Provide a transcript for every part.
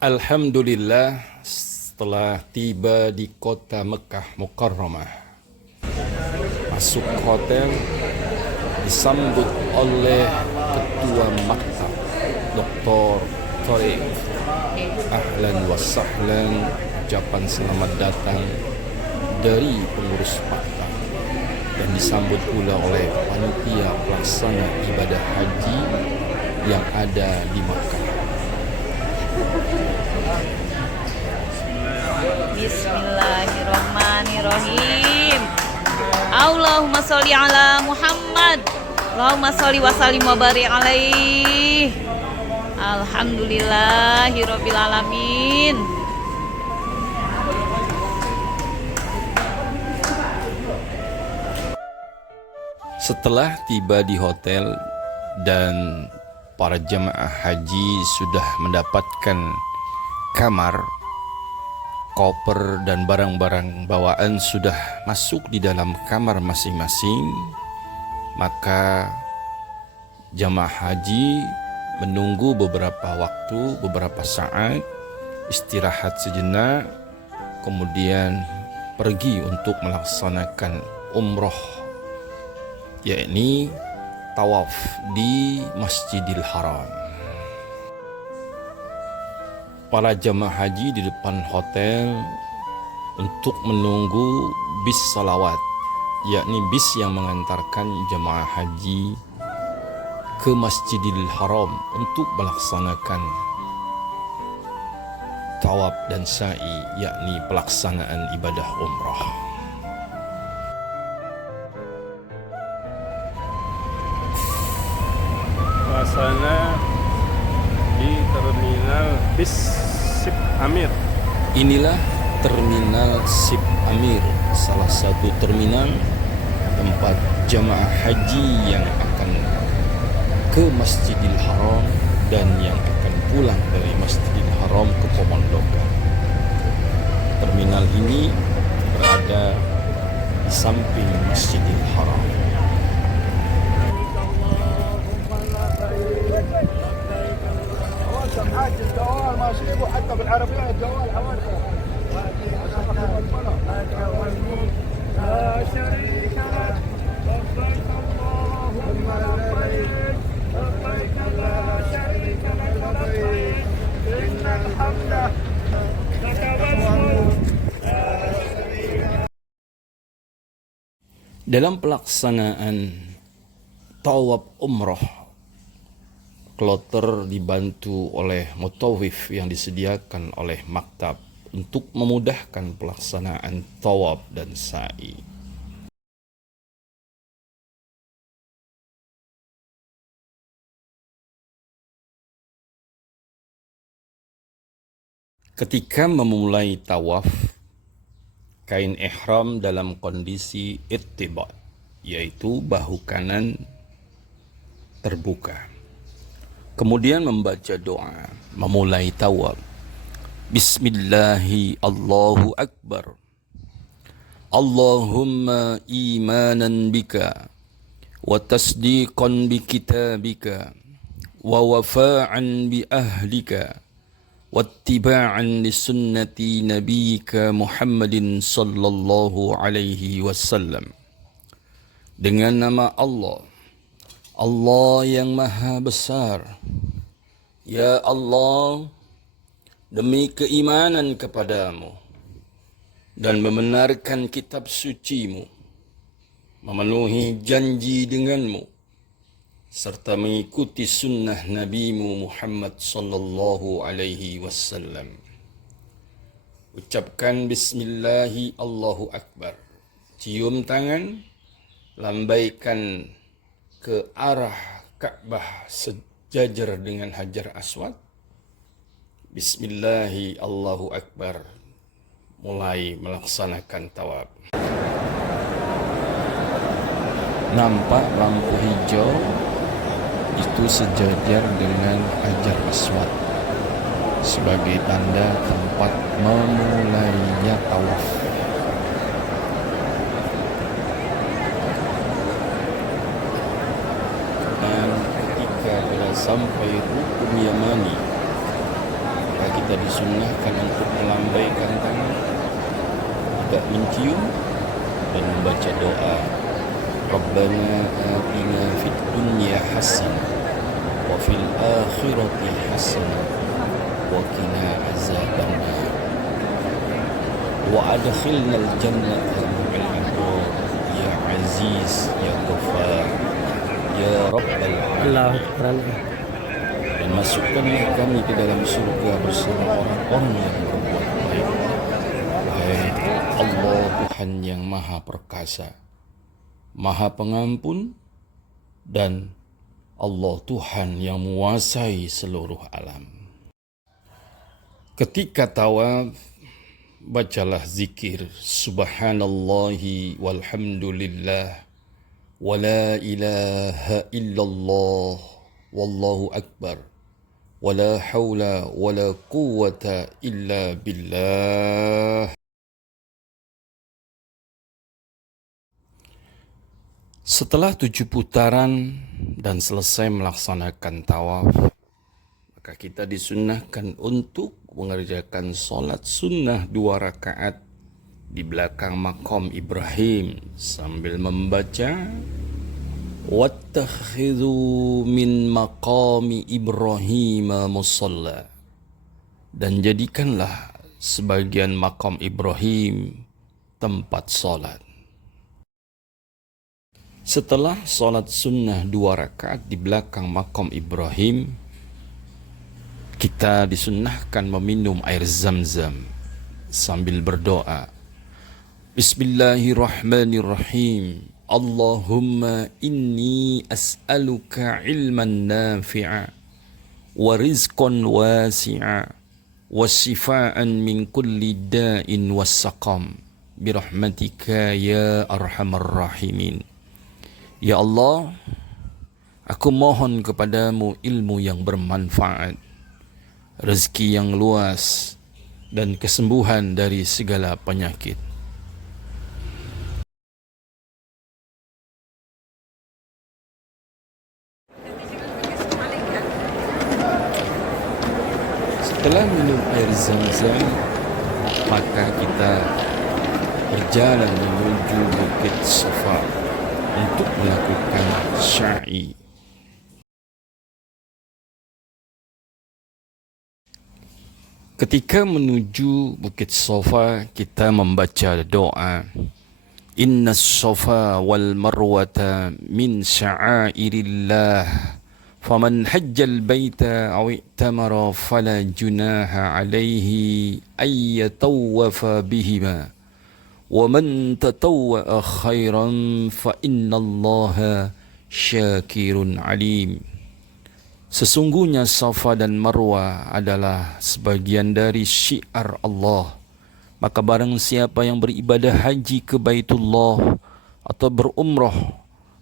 Alhamdulillah, setelah tiba di kota Mekah Mukarramah, masuk hotel disambut oleh Ketua Maktab Dr. Tariq. Ahlan wa sahlan, ucapan selamat datang dari pengurus maktab, dan disambut pula oleh panitia pelaksana ibadah haji yang ada di Makkah. Bismillahirrahmanirrahim. Allahumma sholli ala Muhammad. Allahumma sholli wa sallim wa barik alaihi. Alhamdulillahirabbil alamin. Setelah tiba di hotel dan para jemaah haji sudah mendapatkan kamar, koper dan barang-barang bawaan sudah masuk di dalam kamar masing-masing, maka jemaah haji menunggu beberapa waktu, beberapa saat, istirahat sejenak, kemudian pergi untuk melaksanakan umroh, yakni tawaf di Masjidil Haram. Para jemaah haji di depan hotel untuk menunggu bis salawat, yakni bis yang mengantarkan jemaah haji ke Masjidil Haram untuk melaksanakan tawaf dan sa'i, yakni pelaksanaan ibadah umrah. Suasana di terminal bis Sip Amir. Inilah terminal Sip Amir, salah satu terminal tempat jemaah haji yang akan ke Masjidil Haram dan yang akan pulang dari Masjidil Haram ke Pemondokan. Terminal ini berada di samping Masjidil Haram. Dalam pelaksanaan tawaf umroh, kloter dibantu oleh mutawif yang disediakan oleh maktab untuk memudahkan pelaksanaan tawaf dan sa'i. Ketika memulai tawaf, kain ihram dalam kondisi ittiba, yaitu bahu kanan terbuka. Kemudian membaca doa memulai tawaf. Bismillahi Allahu Akbar. Allahumma imanan bika wa tasdiqan bi kitabika wa wafa'an bi ahlika wattiba'an li sunnati nabiyyika Muhammadin sallallahu alaihi wasallam. Dengan nama Allah, Allah yang maha besar. Ya Allah, demi keimanan kepadamu dan membenarkan kitab sucimu, memenuhi janji denganmu, serta mengikuti sunnah Nabimu Muhammad sallallahu alaihi wasallam. Ucapkan Bismillahi Allahu Akbar. Cium tangan, lambaikan ke arah Ka'bah sejajar dengan Hajar Aswad. Bismillahi Allahu Akbar. Mulai melaksanakan tawaf. Nampak lampu hijau itu sejajar dengan Hajar Aswad sebagai tanda tempat memulainya tawaf. Dan ketika sampai rukun Yamani, kita kita disunnahkan untuk melambaikan tangan, tidak mencium, dan membaca doa Rabbana atina fid dunya hasanah wa fil akhirati hasanah wa qina azabannar wa adkhilnal jannata ma'al abrar ya aziz ya ghafar ya rabbal alamin. Dan masukkanlah kami ke dalam surga bersama orang-orang yang berbuat baik. Wahai Allah, Tuhan yang maha perkasa, maha pengampun, dan Allah Tuhan yang menguasai seluruh alam. Ketika tawaf, bacalah zikir subhanallahi walhamdulillah wa la ilaha illallah wallahu akbar wa la hawla wa la quwwata illa billah. Setelah 7 putaran dan selesai melaksanakan tawaf, maka kita disunnahkan untuk mengerjakan solat sunnah 2 rakaat di belakang makam Ibrahim sambil membaca wattakhidhu min maqami Ibrahim musalla, dan jadikanlah sebagian makam Ibrahim tempat solat. Setelah solat sunnah 2 rakaat di belakang makam Ibrahim, kita disunnahkan meminum air zam-zam sambil berdoa. Bismillahirrahmanirrahim. Allahumma inni as'aluka ilman nafi'a wa rizqan wasi'a wa shifaan min kulli da'in was saqam birahmatika ya arhamar rahimin. Ya Allah, aku mohon kepadamu ilmu yang bermanfaat, rezeki yang luas, dan kesembuhan dari segala penyakit. Setelah minum air zam-zam, maka kita berjalan menuju Bukit Safa untuk melakukan sya'i. Ketika menuju Bukit Safa, kita membaca doa. Inna Safa wal Marwata min sya'airillah. Faman hajjal baita aw i'tamara fala junaha alaihi ay yatawwafa bihima. Wa man tatawwa'a khairan fa innallaha syakirun alim. Sesungguhnya Safa dan Marwah adalah sebagian dari syiar Allah. Maka barang siapa yang beribadah haji ke Baitullah atau berumrah,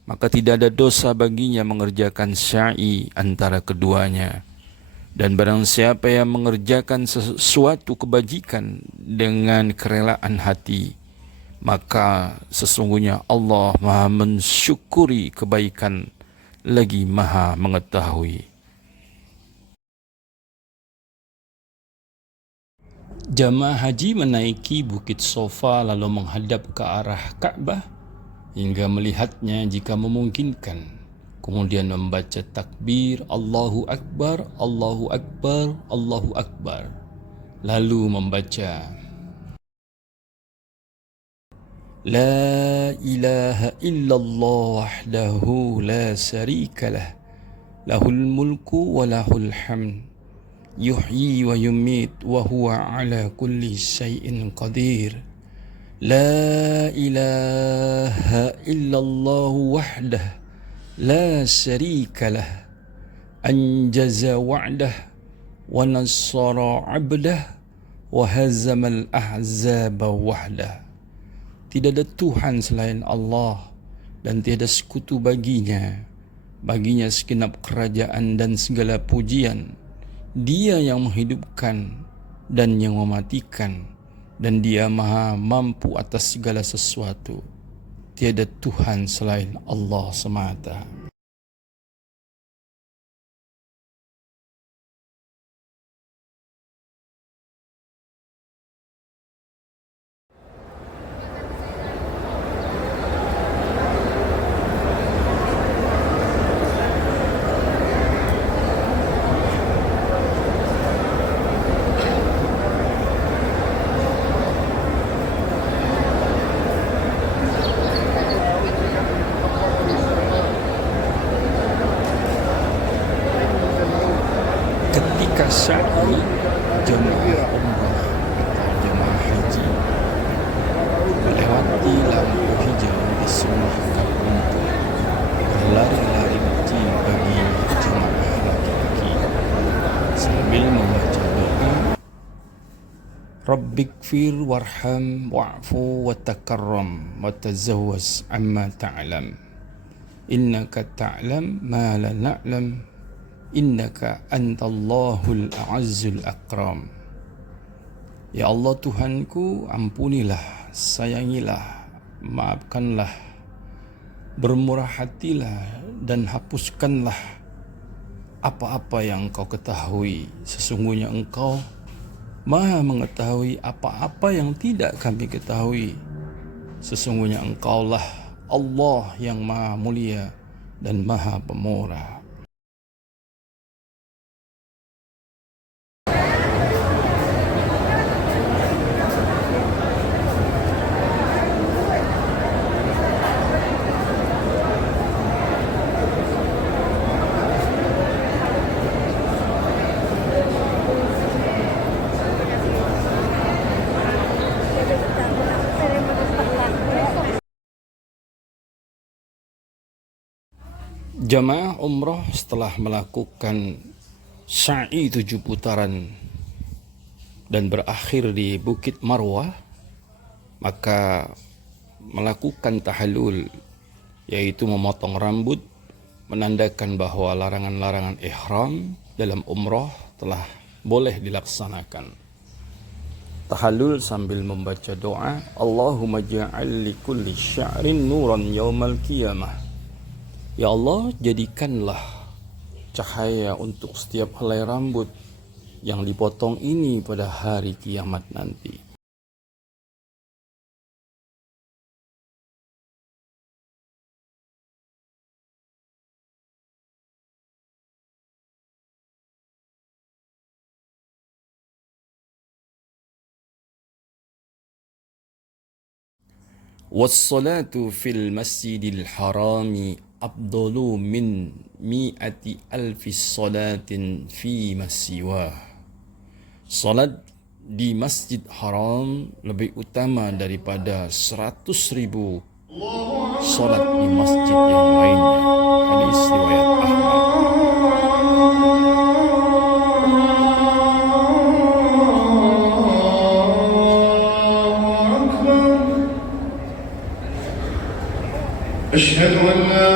maka tidak ada dosa baginya mengerjakan sya'i antara keduanya. Dan barang siapa yang mengerjakan sesuatu kebajikan dengan kerelaan hati, maka sesungguhnya Allah maha mensyukuri kebaikan lagi maha mengetahui. Jamaah haji menaiki Bukit Safa lalu menghadap ke arah Ka'bah hingga melihatnya jika memungkinkan. Kemudian membaca takbir Allahu Akbar, Allahu Akbar, Allahu Akbar. Lalu membaca La ilaha illallah wahdahu la syarika lah, lahul mulku wa lahul hamd, yuhyi wa yumit wa huwa ala kulli syai'in qadir. La ilaha illallah wahdah la syarika lah, anjaza wa'dah wa nasara 'abdah wa hazamal ahzaba wahdah. Tidak ada Tuhan selain Allah dan tiada sekutu baginya. Baginya segenap kerajaan dan segala pujian. Dia yang menghidupkan dan yang mematikan, dan Dia maha mampu atas segala sesuatu. Tiada Tuhan selain Allah semata. ketika sa'i jemaah umrah atau jemaah haji melewati lampu hijau disunahkan untuk berlari-lari kecil bagi jemaah laki-laki sambil membaca doa Rabbikfir warham wa'fu wa takarram wa tazawwaz amma ta'lam innaka ta'lam ma la na'lam innaka antallahul a'azzul akram. Ya Allah Tuhanku, ampunilah, sayangilah, maafkanlah, bermurah hatilah dan hapuskanlah apa-apa yang Engkau ketahui. Sesungguhnya Engkau Maha mengetahui apa-apa yang tidak kami ketahui. Sesungguhnya Engkaulah Allah yang Maha Mulia dan Maha Pemurah. Jamaah umrah setelah melakukan sa'i 7 putaran dan berakhir di Bukit Marwah, maka melakukan tahallul, yaitu memotong rambut, menandakan bahwa larangan-larangan ihram dalam umrah telah boleh dilaksanakan. Tahallul sambil membaca doa, Allahumma ja'al li kulli sya'rin nuran yaumal qiyamah. Ya Allah, jadikanlah cahaya untuk setiap helai rambut yang dipotong ini pada hari kiamat nanti. Wassalatu fil masjidil harami afdalu min mi'ati alfi salatin fi masiwah. Salat di Masjid Haram lebih utama daripada 100.000 salat di masjid yang lainnya. Hadis riwayat Ahmad. أشهد أن لا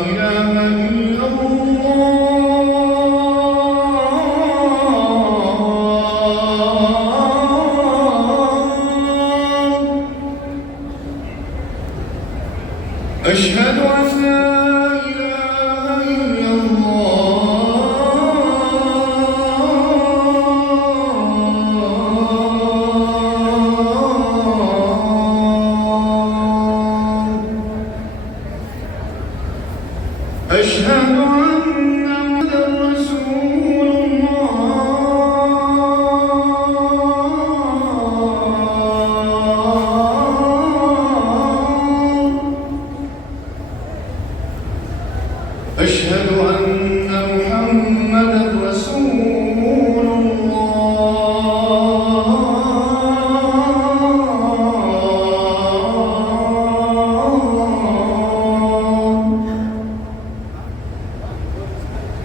إله إلا الله أشهد أن لا إله إلا أشهد أن محمدا رسول الله أشهد أن محمدا رسول الله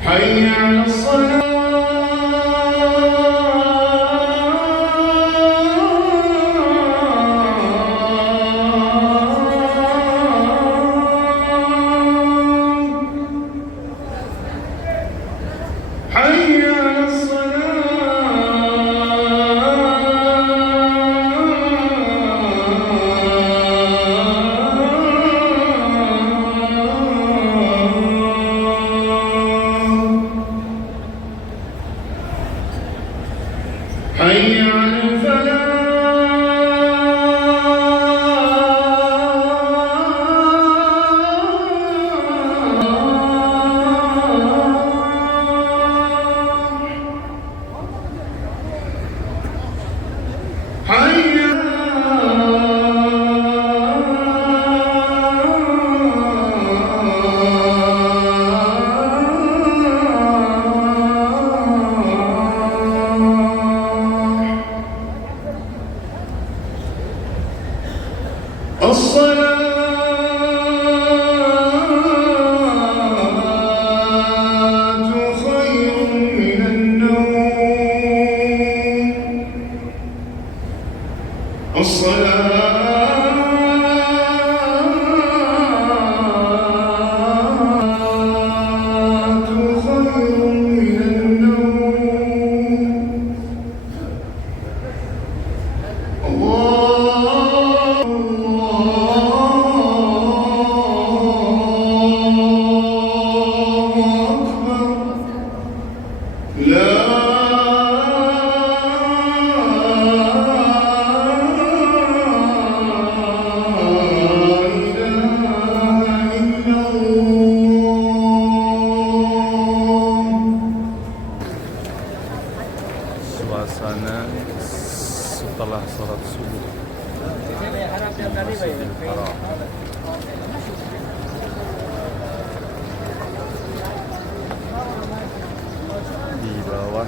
حي على الصلاة حي على الصلاة حي على الفلاح حي على من النوم الله أكبر لا Suasana setelah sholat subuh Masjidil Haram. Di bawah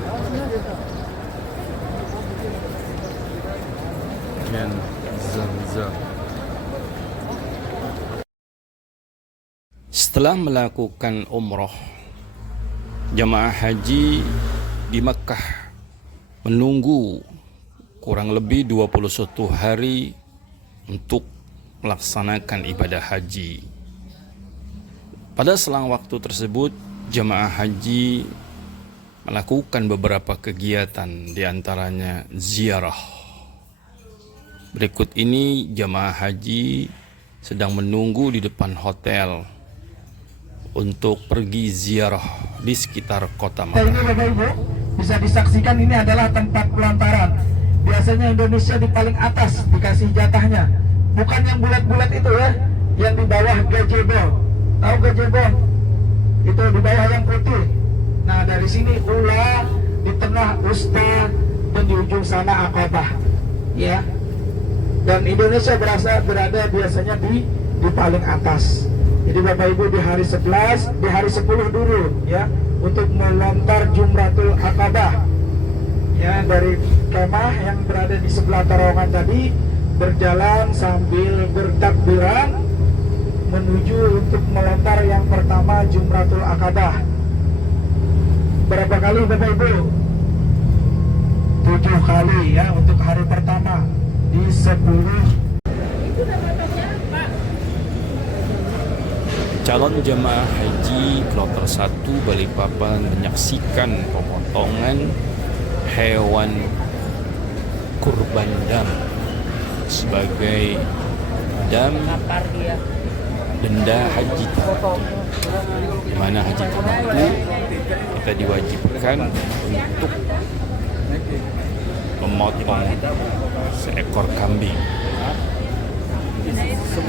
Yan Zamzam. Setelah melakukan umroh, jamaah haji di Mekah menunggu kurang lebih 21 hari untuk melaksanakan ibadah haji. Pada selang waktu tersebut, jamaah haji melakukan beberapa kegiatan, diantaranya ziarah. Berikut ini jamaah haji sedang menunggu di depan hotel untuk pergi ziarah di sekitar kota Ini Makkah. Bapak Ibu bisa disaksikan, ini adalah tempat pelantaran. Biasanya Indonesia di paling atas dikasih jatahnya, bukan yang bulat-bulat itu ya, yang di bawah gazebo. Tahu gazebo? Itu di bawah yang putih. Nah, dari sini ula, di tengah usta, dan di ujung sana akabah. Ya. Dan Indonesia berada biasanya di paling atas. Jadi Bapak Ibu di hari 11, di hari 10 dulu ya, untuk melontar Jumratul Aqabah. Ya, dari kemah yang berada di sebelah terowongan tadi berjalan sambil bertakbiran menuju untuk melontar yang pertama Jumratul Aqabah. Berapa kali Bapak Ibu? 7 kali ya untuk hari pertama di 10. Calon jemaah haji kloter 1 Balikpapan menyaksikan pemotongan hewan kurban dam sebagai denda haji tamattu, di mana haji tamattu kita diwajibkan untuk memotong seekor kambing.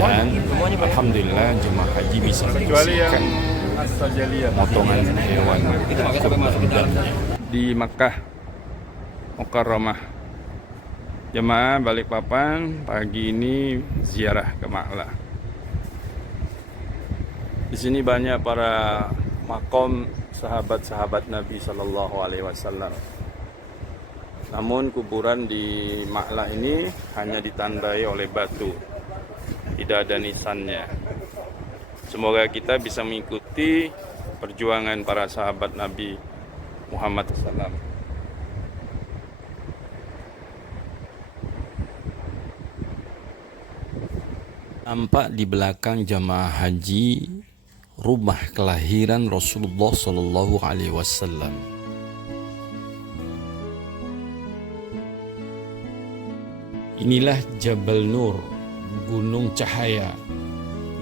Dan alhamdulillah jemaah haji bisa Kecuali yang menyaksikan As-Sajaliyah. potongan hewan kurban damnya di Makkah Mukarramah. Jemaah Balikpapan pagi ini ziarah ke Ma'lah. Di sini banyak para makom sahabat-sahabat Nabi Sallallahu Alaihi Wasallam. Namun kuburan di Ma'lah ini hanya ditandai oleh batu, tidak ada nisannya. Semoga kita bisa mengikuti perjuangan para sahabat Nabi Muhammad SAW. Nampak di belakang jamaah haji rumah kelahiran Rasulullah Sallallahu Alaihi Wasallam. Inilah Jabal Nur, Gunung Cahaya,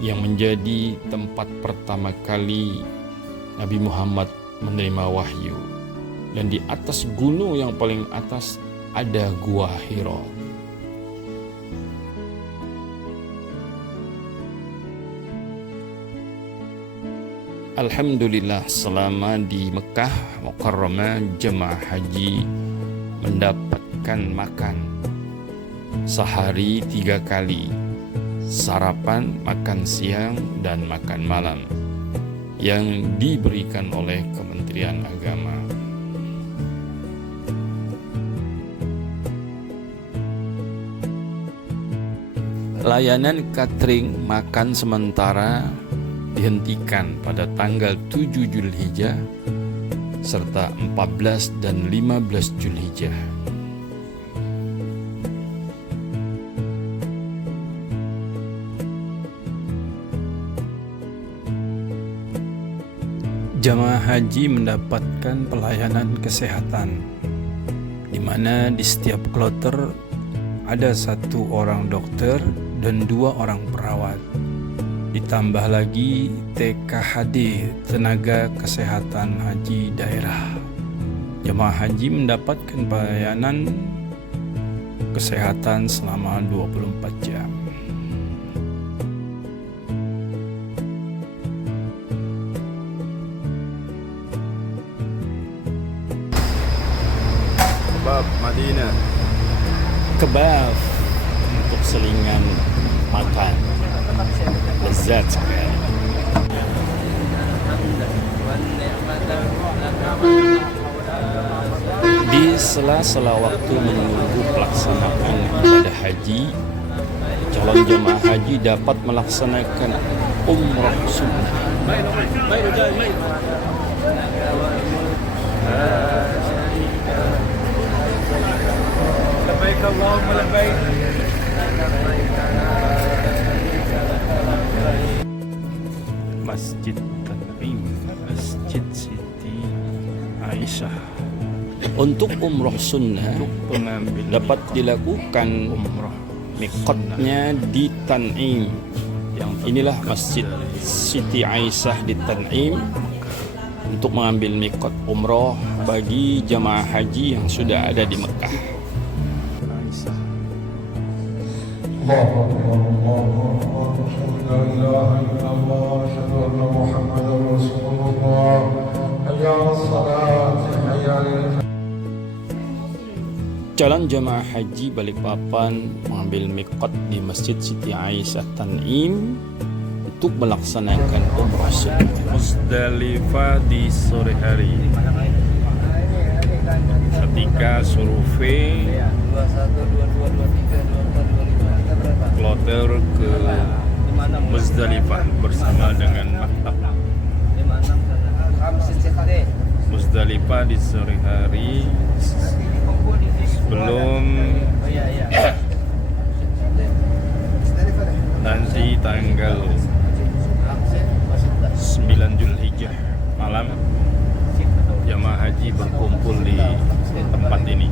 yang menjadi tempat pertama kali Nabi Muhammad menerima wahyu. Dan di atas gunung yang paling atas ada Gua Hira. Alhamdulillah, selama di Mekah Mukarramah jemaah haji mendapatkan makan sehari 3 kali, sarapan, makan siang, dan makan malam yang diberikan oleh Kementerian Agama. Layanan catering makan sementara dihentikan pada tanggal 7 Zulhijjah serta 14 dan 15 Zulhijjah. Jamaah haji mendapatkan pelayanan kesehatan, di mana di setiap kloter ada 1 orang dokter dan 2 orang perawat. Ditambah lagi TKHD, tenaga kesehatan haji daerah. Jamaah haji mendapatkan pelayanan kesehatan selama 24 jam. Kebab Madinah. Kebab untuk selingan makan, lezat sekali. Di sela-sela waktu menunggu pelaksanaan ibadah haji, calon jemaah haji dapat melaksanakan umrah sunnah. Labbaik Allahumma labbaik. Masjid Tan'im, Masjid Siti Aisyah. Untuk umrah sunnah dapat dilakukan miqatnya di Tan'im. Inilah Masjid Siti Aisyah di Tan'im untuk mengambil miqat umrah bagi jamaah haji yang sudah ada di Mekah. الله أكبر الله أكبر لا إله إلا الله أشهد أن محمدا رسول الله حي على الصلاة حي على الفلاح. Calon jamaah haji Balikpapan mengambil miqat di Masjid Siti Aisyah Tan'im untuk melaksanakan umrah sunnah. Musdalifah di sore hari. Ketika survei kloter ke Musdalifah bersama dengan maktab. Musdalifah di sore hari sebelum nanti tanggal 9 Zulhijjah malam jamaah haji berkumpul di tempat ini.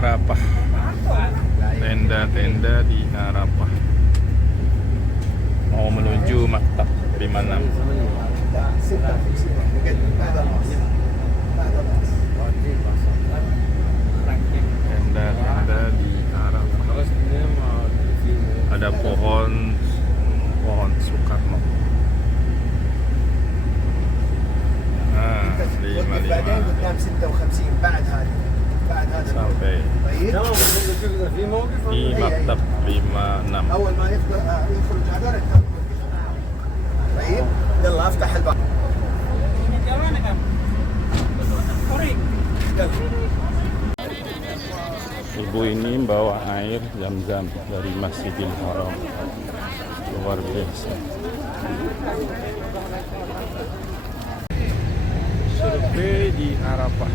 Arafah, tenda-tenda di Arafah mau menuju maktab 56. Tenda-tenda di Arafah. Ada pohon Soekarno. بعدين قدام 56 بعد هذه Sampai di maktab 56. اول ما يخرج هذول طيب يلا افتح الباب Ibu ini bawa air zam-zam dari Masjidil Haram. Luar biasa. Survei di Arafah.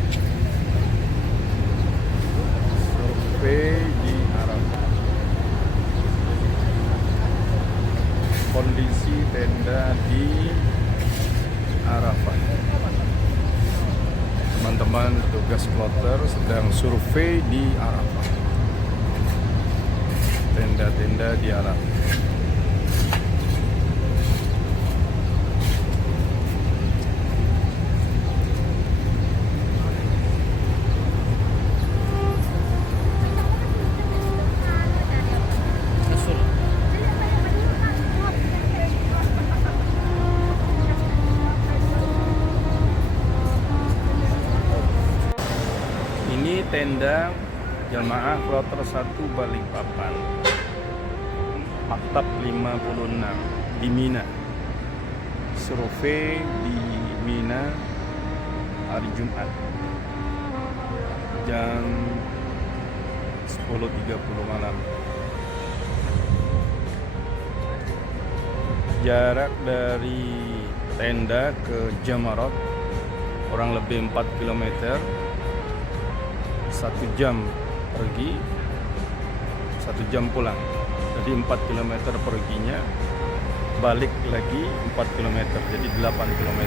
Survei di Arafah. Kondisi tenda di Arafah. Teman-teman petugas kloter sedang survei di Arafah. Tenda-tenda di Arafah. Ini tenda jamaah kloter 1 Balikpapan, maktab 56 di Mina. Survei di Mina hari Jumat jam 10.30 malam. Jarak dari tenda ke Jamarat kurang lebih 4 km, 1 jam pergi, 1 jam pulang. Jadi 4 km perginya, balik lagi 4 km, jadi 8 km.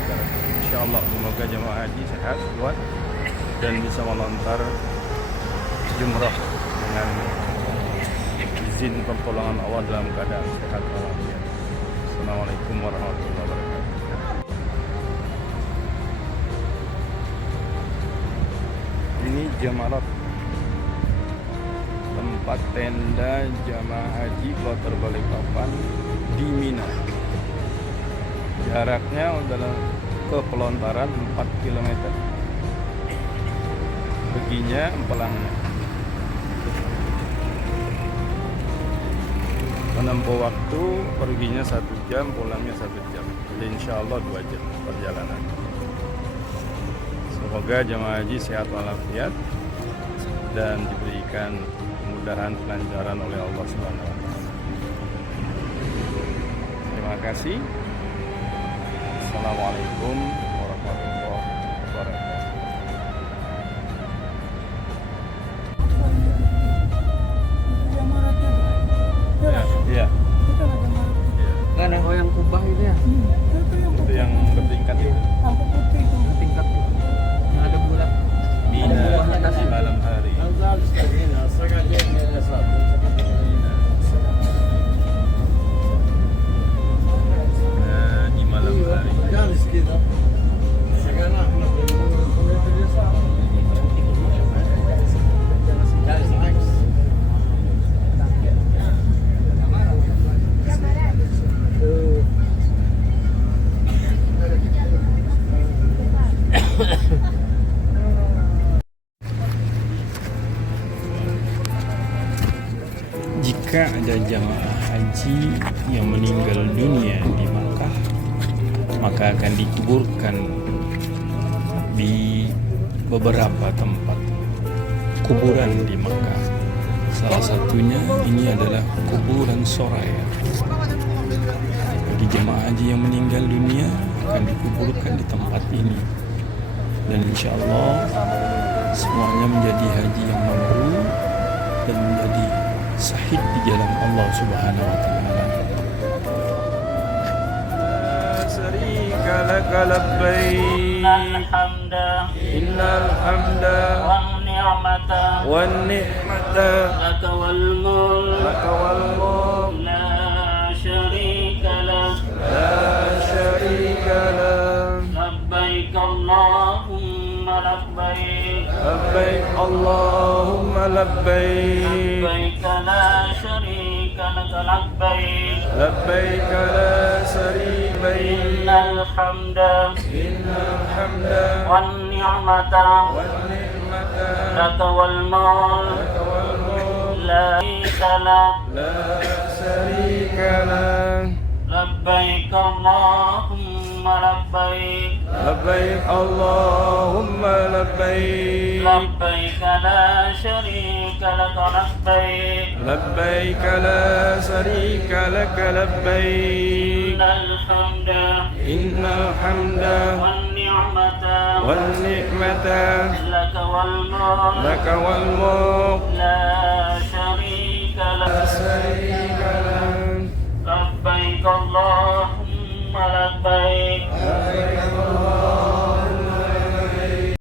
Insyaallah semoga jemaah haji sehat, kuat, dan bisa melontar jumrah dengan izin pertolongan Allah dalam keadaan sehat walafiat. Assalamualaikum warahmatullahi wabarakatuh. Ini Jamarat, tempat tenda jamaah haji kloter Balikpapan di Mina. Jaraknya adalah ke pelontaran 4 km, perginya empelangnya. Menempuh waktu perginya 1 jam, pulangnya 1 jam. Jadi insya Allah 2 jam perjalanan. Semoga jemaah haji sehat walafiat dan diberikan kemudahan kelancaran oleh Allah Subhanahu wa taala. Terima kasih. Assalamualaikum warahmatullahi wabarakatuh. Ya. Kan yang kubah itu ya? Itu yang bertingkat itu. Tingkat yang ada bulat. Mina di malam hari. Nah, di malam hari. Jika ada jamaah haji yang meninggal dunia di Makkah, maka akan dikuburkan di beberapa tempat kuburan di Makkah. Salah satunya ini adalah kuburan Soraya. Bagi jamaah haji yang meninggal dunia akan dikuburkan di tempat ini. Dan insya Allah semuanya menjadi haji yang mabrur dan menjadi sahid di jalan Allah Subhanahu wa taala. Syarika laka labbaik. Innal hamda wan ni'mata laka wal mulk la syarika lak. Labbaik Allahumma labbaik. Labbaik la syarika lak. Labbaik la syarika lak. Innal hamda wan ni'mata laka wal mulk la syarika lak. Labbaik Allahumma labbaik. Labbaik Allahumma labbaik. Labbaik la syarika lak. Labbaik. Labbaik la syarika lak. Labbaik. Innal hamda wan ni'mata laka wal mulk la syarika lak. Labbaik Allahumma labbaik.